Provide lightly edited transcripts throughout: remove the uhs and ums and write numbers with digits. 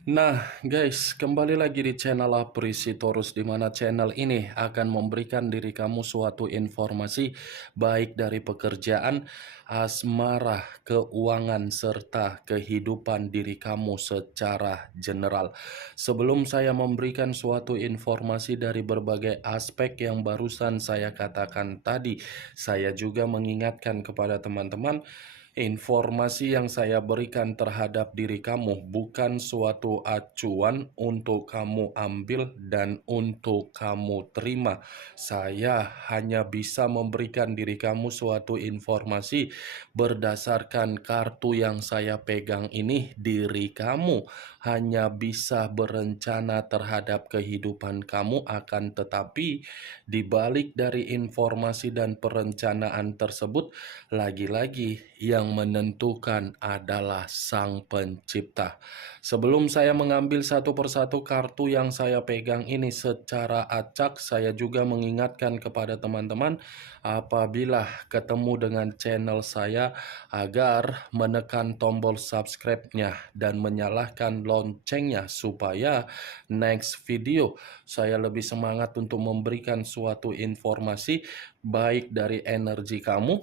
Nah, guys, kembali lagi di channel Aprisitorus, di mana channel ini akan memberikan diri kamu suatu informasi baik dari pekerjaan, asmara, keuangan, serta kehidupan diri kamu secara general. Sebelum saya memberikan suatu informasi dari berbagai aspek yang barusan saya katakan tadi, saya juga mengingatkan kepada teman-teman, informasi yang saya berikan terhadap diri kamu bukan suatu acuan untuk kamu ambil dan untuk kamu terima. Saya hanya bisa memberikan diri kamu suatu informasi berdasarkan kartu yang saya pegang ini. Diri kamu hanya bisa berencana terhadap kehidupan kamu, akan tetapi di balik dari informasi dan perencanaan tersebut, lagi-lagi yang menentukan adalah Sang Pencipta. Sebelum saya mengambil satu persatu kartu yang saya pegang ini secara acak, saya juga mengingatkan kepada teman-teman apabila ketemu dengan channel saya agar menekan tombol subscribe-nya dan menyalakan loncengnya supaya next video saya lebih semangat untuk memberikan suatu informasi baik dari energi kamu,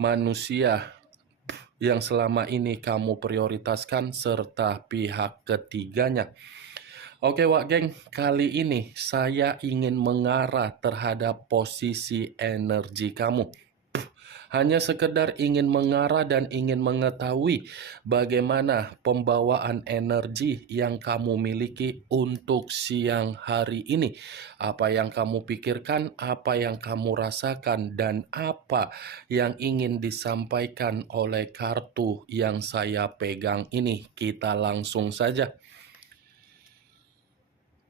manusia yang selama ini kamu prioritaskan, serta pihak ketiganya. Oke Wak Geng, kali ini saya ingin mengarah terhadap posisi energi kamu. Hanya sekedar ingin mengarah dan ingin mengetahui bagaimana pembawaan energi yang kamu miliki untuk siang hari ini. Apa yang kamu pikirkan, apa yang kamu rasakan, dan apa yang ingin disampaikan oleh kartu yang saya pegang ini. Kita langsung saja.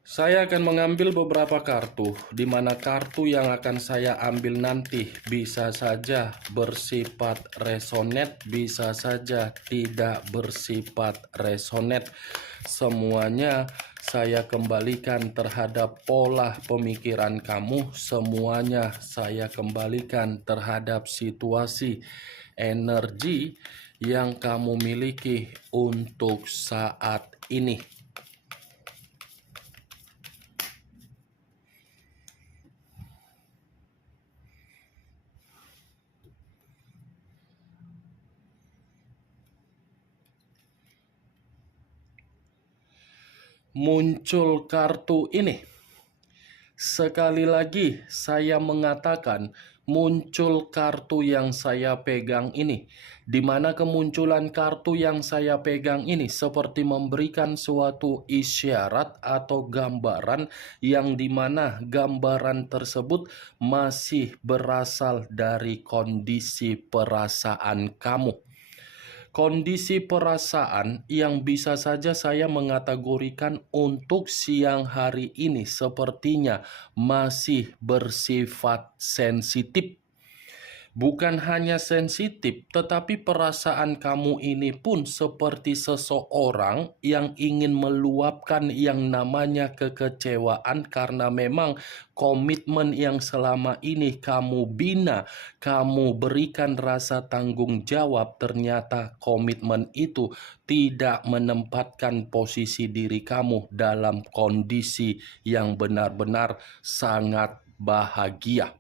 Saya akan mengambil beberapa kartu, di mana kartu yang akan saya ambil nanti bisa saja bersifat resonate, bisa saja tidak bersifat resonate. Semuanya saya kembalikan terhadap pola pemikiran kamu, semuanya saya kembalikan terhadap situasi energi yang kamu miliki untuk saat ini. Muncul kartu ini. Sekali lagi saya mengatakan muncul kartu yang saya pegang ini, di mana kemunculan kartu yang saya pegang ini seperti memberikan suatu isyarat atau gambaran yang dimana gambaran tersebut masih berasal dari kondisi perasaan kamu. Kondisi perasaan yang bisa saja saya mengategorikan untuk siang hari ini sepertinya masih bersifat sensitif. Bukan hanya sensitif, tetapi perasaan kamu ini pun seperti seseorang yang ingin meluapkan yang namanya kekecewaan karena memang komitmen yang selama ini kamu bina, kamu berikan rasa tanggung jawab, ternyata komitmen itu tidak menempatkan posisi diri kamu dalam kondisi yang benar-benar sangat bahagia.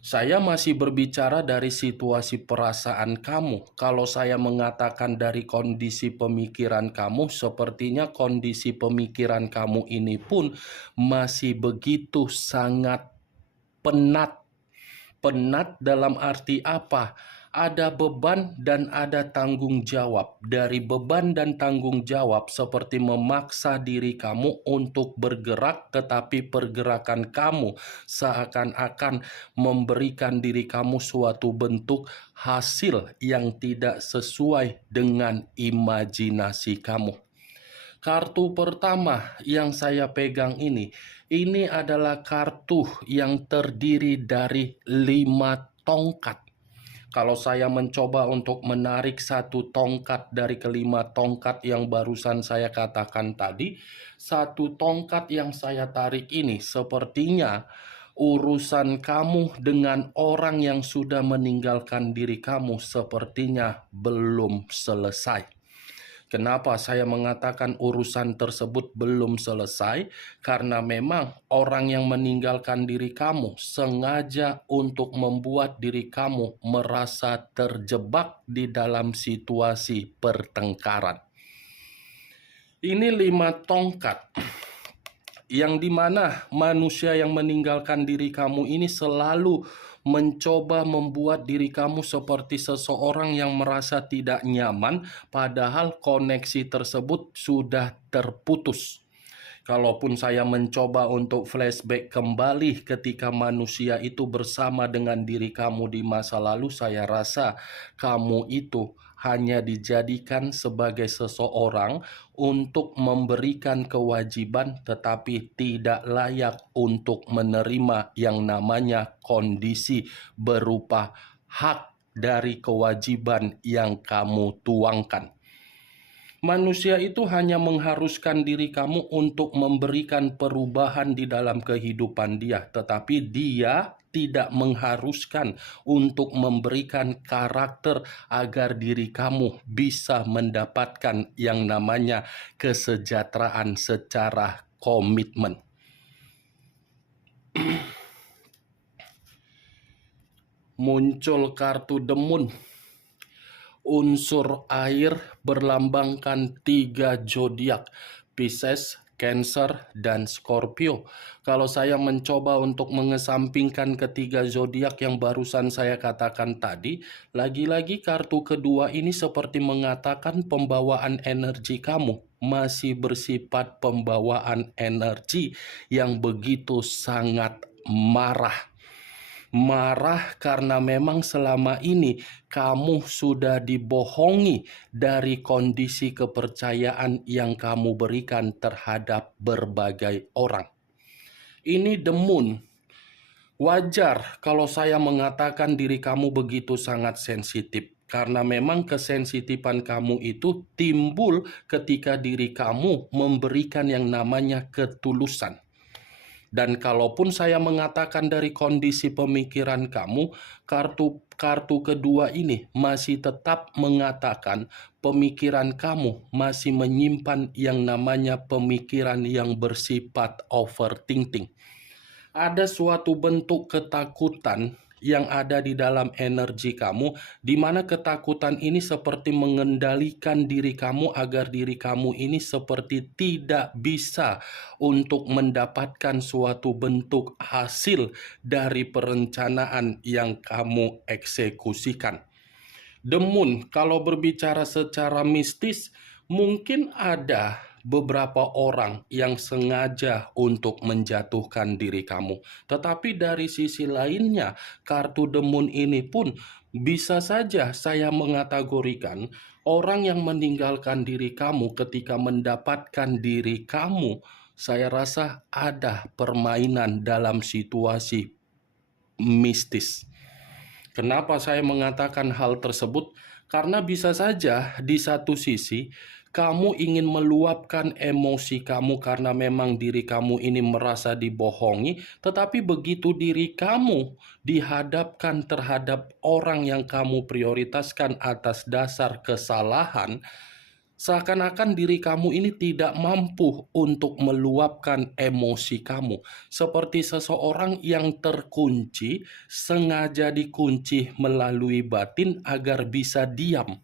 Saya masih berbicara dari situasi perasaan kamu. Kalau saya mengatakan dari kondisi pemikiran kamu, sepertinya kondisi pemikiran kamu ini pun masih begitu sangat penat. Penat dalam arti apa? Ada beban dan ada tanggung jawab. Dari beban dan tanggung jawab seperti memaksa diri kamu untuk bergerak, tetapi pergerakan kamu seakan-akan memberikan diri kamu suatu bentuk hasil yang tidak sesuai dengan imajinasi kamu. Kartu pertama yang saya pegang ini adalah kartu yang terdiri dari 5 tongkat. Kalau saya mencoba untuk menarik satu tongkat dari kelima tongkat yang barusan saya katakan tadi, satu tongkat yang saya tarik ini sepertinya urusan kamu dengan orang yang sudah meninggalkan diri kamu sepertinya belum selesai. Kenapa saya mengatakan urusan tersebut belum selesai? Karena memang orang yang meninggalkan diri kamu sengaja untuk membuat diri kamu merasa terjebak di dalam situasi pertengkaran. Ini 5 tongkat yang dimana manusia yang meninggalkan diri kamu ini selalu mencoba membuat diri kamu seperti seseorang yang merasa tidak nyaman, padahal koneksi tersebut sudah terputus. Kalaupun saya mencoba untuk flashback kembali ketika manusia itu bersama dengan diri kamu di masa lalu, saya rasa kamu itu hanya dijadikan sebagai seseorang untuk memberikan kewajiban tetapi tidak layak untuk menerima yang namanya kondisi berupa hak dari kewajiban yang kamu tuangkan. Manusia itu hanya mengharuskan diri kamu untuk memberikan perubahan di dalam kehidupan dia, tetapi dia tidak mengharuskan untuk memberikan karakter agar diri kamu bisa mendapatkan yang namanya kesejahteraan secara komitmen. Muncul kartu demun. Unsur air berlambangkan 3 zodiak, Pisces, Cancer, dan Scorpio. Kalau saya mencoba untuk mengesampingkan ketiga zodiak yang barusan saya katakan tadi, lagi-lagi kartu kedua ini seperti mengatakan pembawaan energi kamu masih bersifat pembawaan energi yang begitu sangat marah. Marah karena memang selama ini kamu sudah dibohongi dari kondisi kepercayaan yang kamu berikan terhadap berbagai orang. Ini demun. Wajar kalau saya mengatakan diri kamu begitu sangat sensitif. Karena memang kesensitifan kamu itu timbul ketika diri kamu memberikan yang namanya ketulusan. Dan kalaupun saya mengatakan dari kondisi pemikiran kamu, kartu kedua ini masih tetap mengatakan pemikiran kamu masih menyimpan yang namanya pemikiran yang bersifat overthinking. Ada suatu bentuk ketakutan yang ada di dalam energi kamu, di mana ketakutan ini seperti mengendalikan diri kamu agar diri kamu ini seperti tidak bisa untuk mendapatkan suatu bentuk hasil dari perencanaan yang kamu eksekusikan. Demun, kalau berbicara secara mistis, mungkin ada beberapa orang yang sengaja untuk menjatuhkan diri kamu. Tetapi dari sisi lainnya, kartu demun ini pun bisa saja saya mengategorikan orang yang meninggalkan diri kamu ketika mendapatkan diri kamu. Saya rasa ada permainan dalam situasi mistis. Kenapa saya mengatakan hal tersebut? Karena bisa saja di satu sisi kamu ingin meluapkan emosi kamu karena memang diri kamu ini merasa dibohongi, tetapi begitu diri kamu dihadapkan terhadap orang yang kamu prioritaskan atas dasar kesalahan, seakan-akan diri kamu ini tidak mampu untuk meluapkan emosi kamu. Seperti seseorang yang terkunci, sengaja dikunci melalui batin agar bisa diam.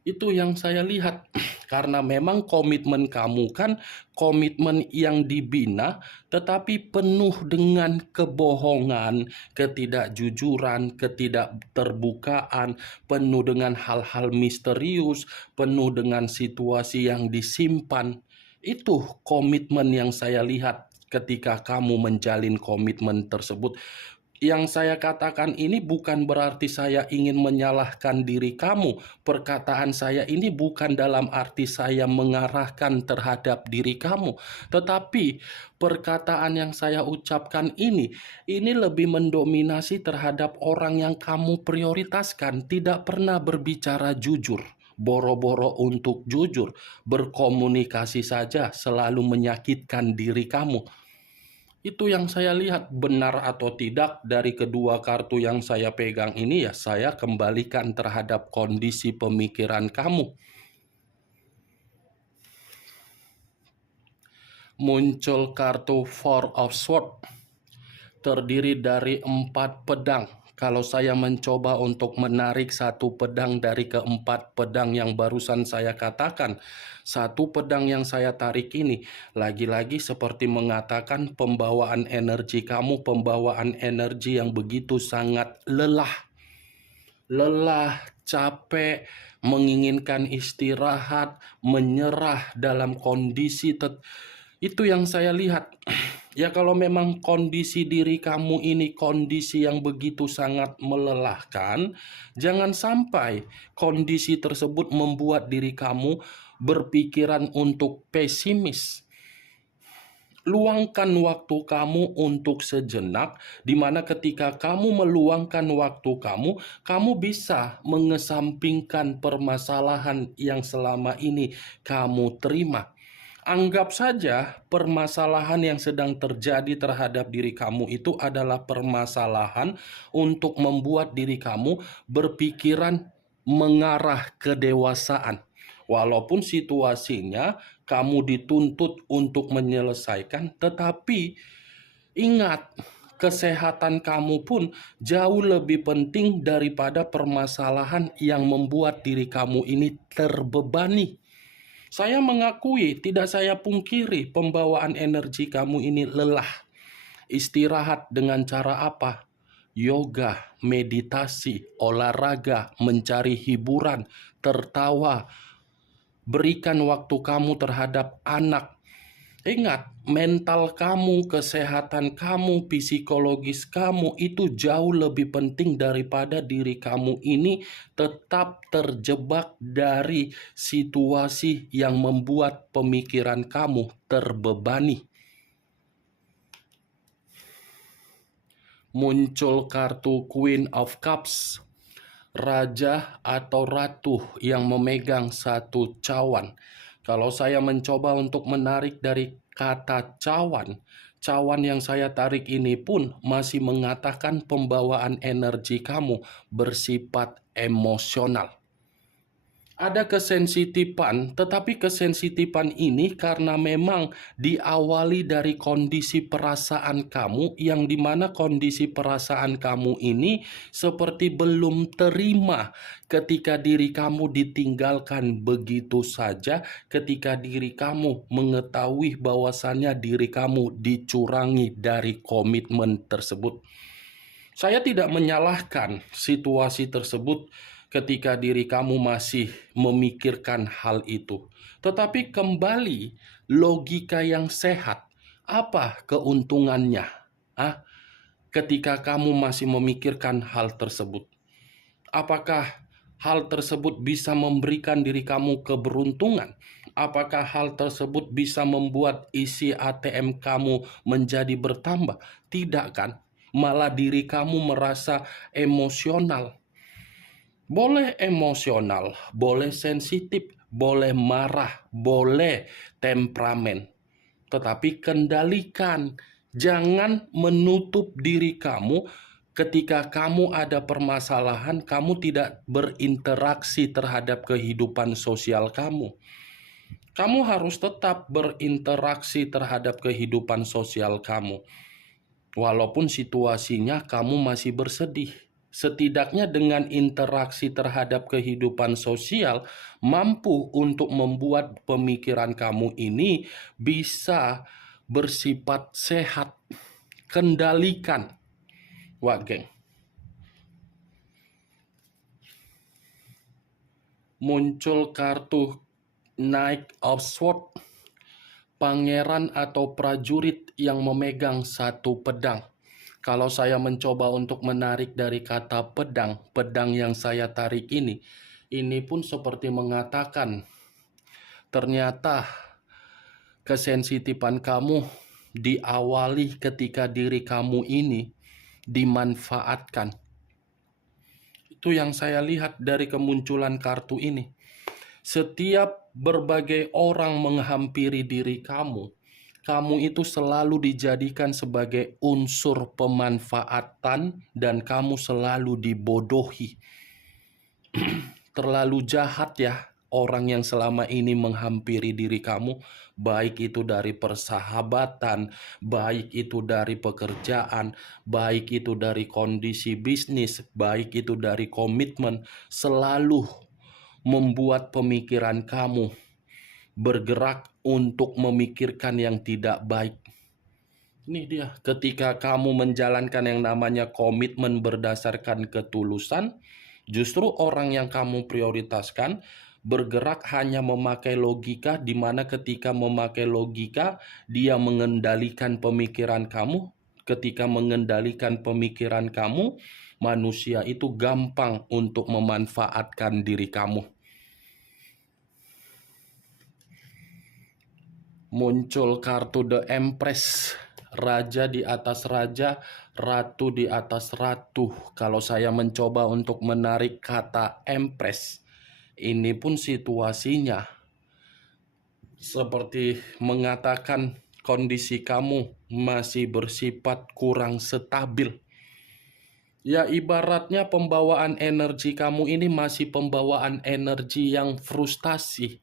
Itu yang saya lihat. Karena memang komitmen kamu kan komitmen yang dibina, tetapi penuh dengan kebohongan, ketidakjujuran, ketidakterbukaan, penuh dengan hal-hal misterius, penuh dengan situasi yang disimpan. Itu komitmen yang saya lihat ketika kamu menjalin komitmen tersebut. Yang saya katakan ini bukan berarti saya ingin menyalahkan diri kamu. Perkataan saya ini bukan dalam arti saya mengarahkan terhadap diri kamu. Tetapi perkataan yang saya ucapkan ini lebih mendominasi terhadap orang yang kamu prioritaskan. Tidak pernah berbicara jujur. Boro-boro untuk jujur. Berkomunikasi saja selalu menyakitkan diri kamu. Itu yang saya lihat, benar atau tidak dari kedua kartu yang saya pegang ini ya saya kembalikan terhadap kondisi pemikiran kamu. muncul kartu Four of Swords, terdiri dari 4 pedang. Kalau saya mencoba untuk menarik satu pedang dari keempat pedang yang barusan saya katakan, satu pedang yang saya tarik ini lagi-lagi seperti mengatakan pembawaan energi kamu, pembawaan energi yang begitu sangat lelah, capek, menginginkan istirahat, menyerah dalam kondisi itu yang saya lihat. Ya, kalau memang kondisi diri kamu ini kondisi yang begitu sangat melelahkan, jangan sampai kondisi tersebut membuat diri kamu berpikiran untuk pesimis. Luangkan waktu kamu untuk sejenak, di mana ketika kamu meluangkan waktu kamu, kamu bisa mengesampingkan permasalahan yang selama ini kamu terima. Anggap saja permasalahan yang sedang terjadi terhadap diri kamu itu adalah permasalahan untuk membuat diri kamu berpikiran mengarah kedewasaan. Walaupun situasinya kamu dituntut untuk menyelesaikan, tetapi ingat, kesehatan kamu pun jauh lebih penting daripada permasalahan yang membuat diri kamu ini terbebani. Saya mengakui, tidak saya pungkiri, pembawaan energi kamu ini lelah. Istirahat dengan cara apa? Yoga, meditasi, olahraga, mencari hiburan, tertawa. Berikan waktu kamu terhadap anak. Ingat, mental kamu, kesehatan kamu, psikologis kamu itu jauh lebih penting daripada diri kamu ini tetap terjebak dari situasi yang membuat pemikiran kamu terbebani. Muncul kartu Queen of Cups, raja atau ratu yang memegang satu cawan. Kalau saya mencoba untuk menarik dari kata cawan, cawan yang saya tarik ini pun masih mengatakan pembawaan energi kamu bersifat emosional. Ada kesensitifan, tetapi kesensitifan ini karena memang diawali dari kondisi perasaan kamu, yang dimana kondisi perasaan kamu ini seperti belum terima ketika diri kamu ditinggalkan begitu saja, ketika diri kamu mengetahui bahwasannya diri kamu dicurangi dari komitmen tersebut. Saya tidak menyalahkan situasi tersebut ketika diri kamu masih memikirkan hal itu. Tetapi kembali, logika yang sehat, apa keuntungannya? Ketika kamu masih memikirkan hal tersebut, apakah hal tersebut bisa memberikan diri kamu keberuntungan? Apakah hal tersebut bisa membuat isi ATM kamu menjadi bertambah? Tidak kan? Malah diri kamu merasa emosional. Boleh emosional, boleh sensitif, boleh marah, boleh temperamen. Tetapi kendalikan, jangan menutup diri kamu ketika kamu ada permasalahan, kamu tidak berinteraksi terhadap kehidupan sosial kamu. Kamu harus tetap berinteraksi terhadap kehidupan sosial kamu. Walaupun situasinya kamu masih bersedih. Setidaknya dengan interaksi terhadap kehidupan sosial mampu untuk membuat pemikiran kamu ini bisa bersifat sehat. Kendalikan. Wah, geng. Muncul kartu Knight of Swords, pangeran atau prajurit yang memegang satu pedang. Kalau saya mencoba untuk menarik dari kata pedang, pedang yang saya tarik ini pun seperti mengatakan, ternyata kesensitifan kamu diawali ketika diri kamu ini dimanfaatkan. Itu yang saya lihat dari kemunculan kartu ini. Setiap berbagai orang menghampiri diri kamu, kamu itu selalu dijadikan sebagai unsur pemanfaatan dan kamu selalu dibodohi. Terlalu jahat ya orang yang selama ini menghampiri diri kamu, baik itu dari persahabatan, baik itu dari pekerjaan, baik itu dari kondisi bisnis, baik itu dari komitmen, selalu membuat pemikiran kamu bergerak untuk memikirkan yang tidak baik. Ini dia, ketika kamu menjalankan yang namanya komitmen berdasarkan ketulusan, justru orang yang kamu prioritaskan bergerak hanya memakai logika, di mana ketika memakai logika, dia mengendalikan pemikiran kamu. Ketika mengendalikan pemikiran kamu, manusia itu gampang untuk memanfaatkan diri kamu. Muncul kartu The Empress, raja di atas raja, ratu di atas ratu. Kalau saya mencoba untuk menarik kata Empress, ini pun situasinya seperti mengatakan kondisi kamu masih bersifat kurang stabil. Ya, ibaratnya pembawaan energi kamu ini masih pembawaan energi yang frustasi,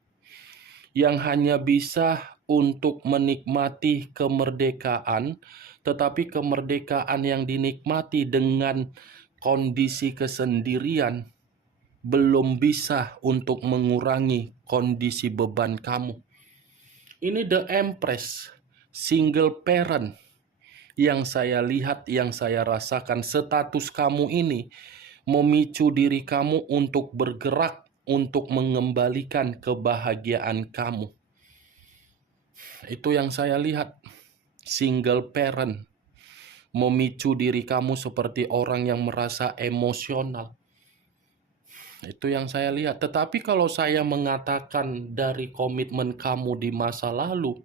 yang hanya bisa untuk menikmati kemerdekaan, tetapi kemerdekaan yang dinikmati dengan kondisi kesendirian belum bisa untuk mengurangi kondisi beban kamu. Ini The Empress, single parent, yang saya lihat, yang saya rasakan. Status kamu ini memicu diri kamu untuk bergerak, untuk mengembalikan kebahagiaan kamu. Itu yang saya lihat. Single parent memicu diri kamu seperti orang yang merasa emosional. Itu yang saya lihat. Tetapi kalau saya mengatakan dari komitmen kamu di masa lalu,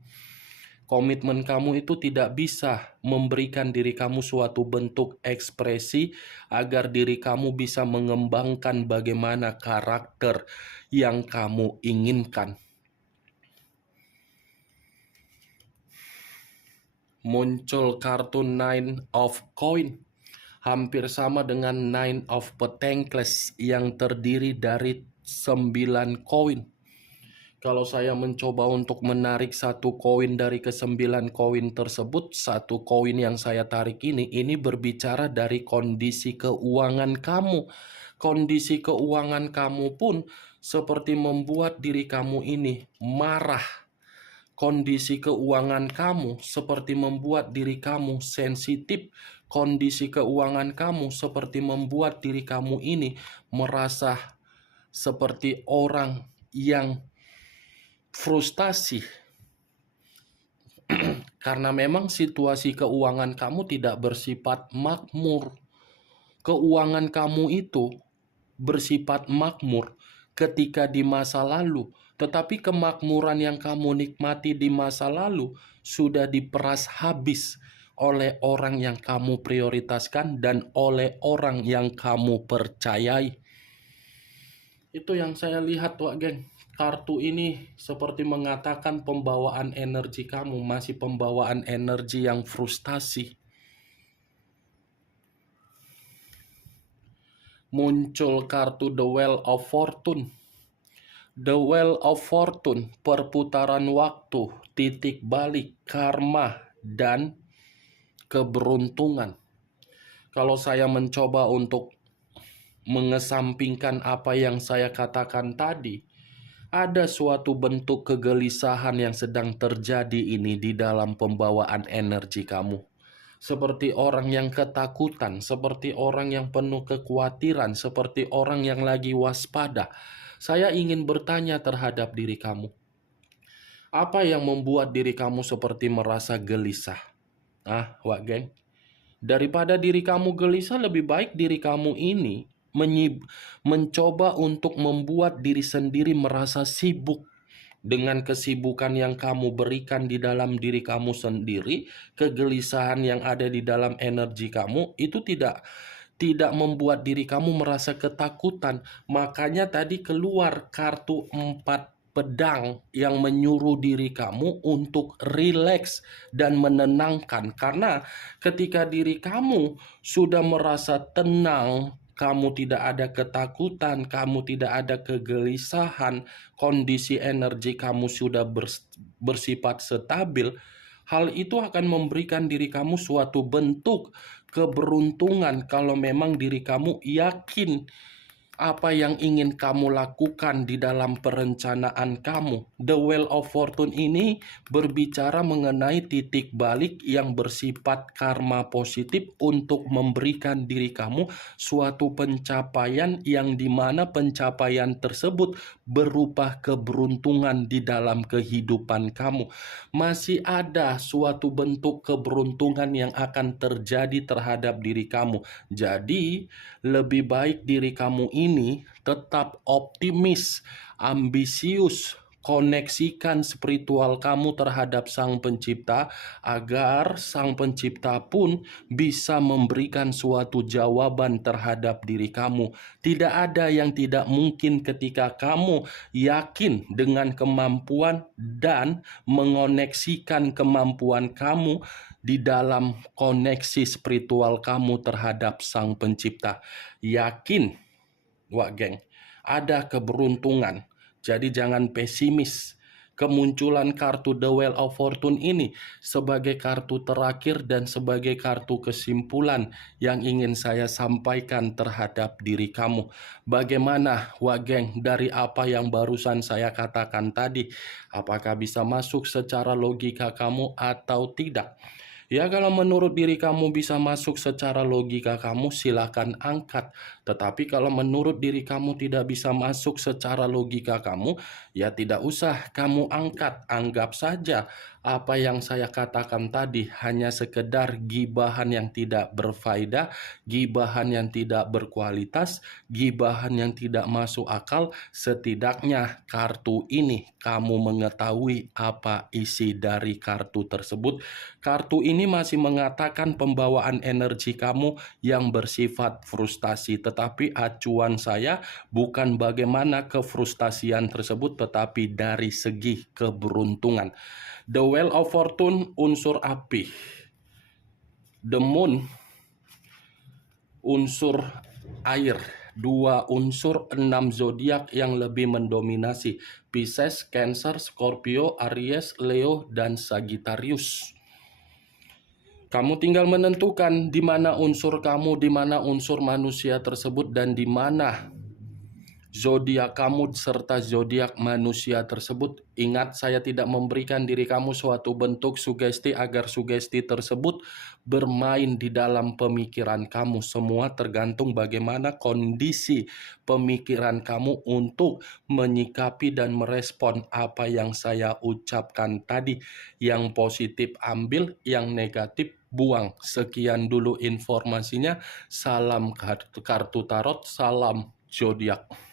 komitmen kamu itu tidak bisa memberikan diri kamu suatu bentuk ekspresi agar diri kamu bisa mengembangkan bagaimana karakter yang kamu inginkan. Muncul kartu Nine of Coin, hampir sama dengan Nine of Pentacles yang terdiri dari 9 koin. Kalau saya mencoba untuk menarik satu koin dari ke-9 koin tersebut, satu koin yang saya tarik ini berbicara dari kondisi keuangan kamu. Kondisi keuangan kamu pun seperti membuat diri kamu ini marah. Kondisi keuangan kamu seperti membuat diri kamu sensitif. Kondisi keuangan kamu seperti membuat diri kamu ini merasa seperti orang yang frustasi. Karena memang situasi keuangan kamu tidak bersifat makmur. Keuangan kamu itu bersifat makmur ketika di masa lalu. Tetapi kemakmuran yang kamu nikmati di masa lalu sudah diperas habis oleh orang yang kamu prioritaskan dan oleh orang yang kamu percayai. Itu yang saya lihat, Wak Geng. Kartu ini seperti mengatakan pembawaan energi kamu masih pembawaan energi yang frustasi. Muncul kartu The Wheel of Fortune. The Wheel of Fortune, perputaran waktu, titik balik, karma, dan keberuntungan. Kalau saya mencoba untuk mengesampingkan apa yang saya katakan tadi, ada suatu bentuk kegelisahan yang sedang terjadi ini di dalam pembawaan energi kamu. Seperti orang yang ketakutan, seperti orang yang penuh kekhawatiran, seperti orang yang lagi waspada. Saya ingin bertanya terhadap diri kamu. Apa yang membuat diri kamu seperti merasa gelisah? Wak Geng. Daripada diri kamu gelisah, lebih baik diri kamu ini mencoba untuk membuat diri sendiri merasa sibuk. Dengan kesibukan yang kamu berikan di dalam diri kamu sendiri, kegelisahan yang ada di dalam energi kamu itu tidak membuat diri kamu merasa ketakutan. Makanya tadi keluar kartu 4 pedang yang menyuruh diri kamu untuk rileks dan menenangkan. Karena ketika diri kamu sudah merasa tenang, kamu tidak ada ketakutan, kamu tidak ada kegelisahan, kondisi energi kamu sudah bersifat stabil, hal itu akan memberikan diri kamu suatu bentuk keberuntungan kalau memang diri kamu yakin apa yang ingin kamu lakukan di dalam perencanaan kamu. The Wheel of Fortune ini berbicara mengenai titik balik yang bersifat karma positif untuk memberikan diri kamu suatu pencapaian yang dimana pencapaian tersebut berupa keberuntungan di dalam kehidupan kamu. Masih ada suatu bentuk keberuntungan yang akan terjadi terhadap diri kamu. Jadi, lebih baik diri kamu ini tetap optimis, ambisius, koneksikan spiritual kamu terhadap Sang Pencipta agar Sang Pencipta pun bisa memberikan suatu jawaban terhadap diri kamu. Tidak ada yang tidak mungkin ketika kamu yakin dengan kemampuan dan mengoneksikan kemampuan kamu di dalam koneksi spiritual kamu terhadap Sang Pencipta. Yakin, wak geng, ada keberuntungan. Jadi jangan pesimis. Kemunculan kartu The Wheel of Fortune ini sebagai kartu terakhir dan sebagai kartu kesimpulan yang ingin saya sampaikan terhadap diri kamu. Bagaimana, wak geng, dari apa yang barusan saya katakan tadi? Apakah bisa masuk secara logika kamu atau tidak? Ya, kalau menurut diri kamu bisa masuk secara logika kamu, silakan angkat. Tetapi kalau menurut diri kamu tidak bisa masuk secara logika kamu, ya tidak usah kamu angkat. Anggap saja apa yang saya katakan tadi hanya sekedar gibahan yang tidak berfaedah, gibahan yang tidak berkualitas, gibahan yang tidak masuk akal. Setidaknya kartu ini kamu mengetahui apa isi dari kartu tersebut. Kartu ini masih mengatakan pembawaan energi kamu yang bersifat frustasi, tetapi acuan saya bukan bagaimana kefrustasian tersebut, tetapi dari segi keberuntungan. The Wheel of Fortune unsur api, The Moon unsur air, dua unsur 6 zodiak yang lebih mendominasi: Pisces, Cancer, Scorpio, Aries, Leo, dan Sagittarius. Kamu tinggal menentukan di mana unsur kamu, di mana unsur manusia tersebut, dan di mana zodiak kamu serta zodiak manusia tersebut. Ingat, saya tidak memberikan diri kamu suatu bentuk sugesti agar sugesti tersebut bermain di dalam pemikiran kamu. Semua tergantung bagaimana kondisi pemikiran kamu untuk menyikapi dan merespon apa yang saya ucapkan tadi. Yang positif ambil, yang negatif buang. Sekian dulu informasinya. Salam kartu tarot, salam zodiak.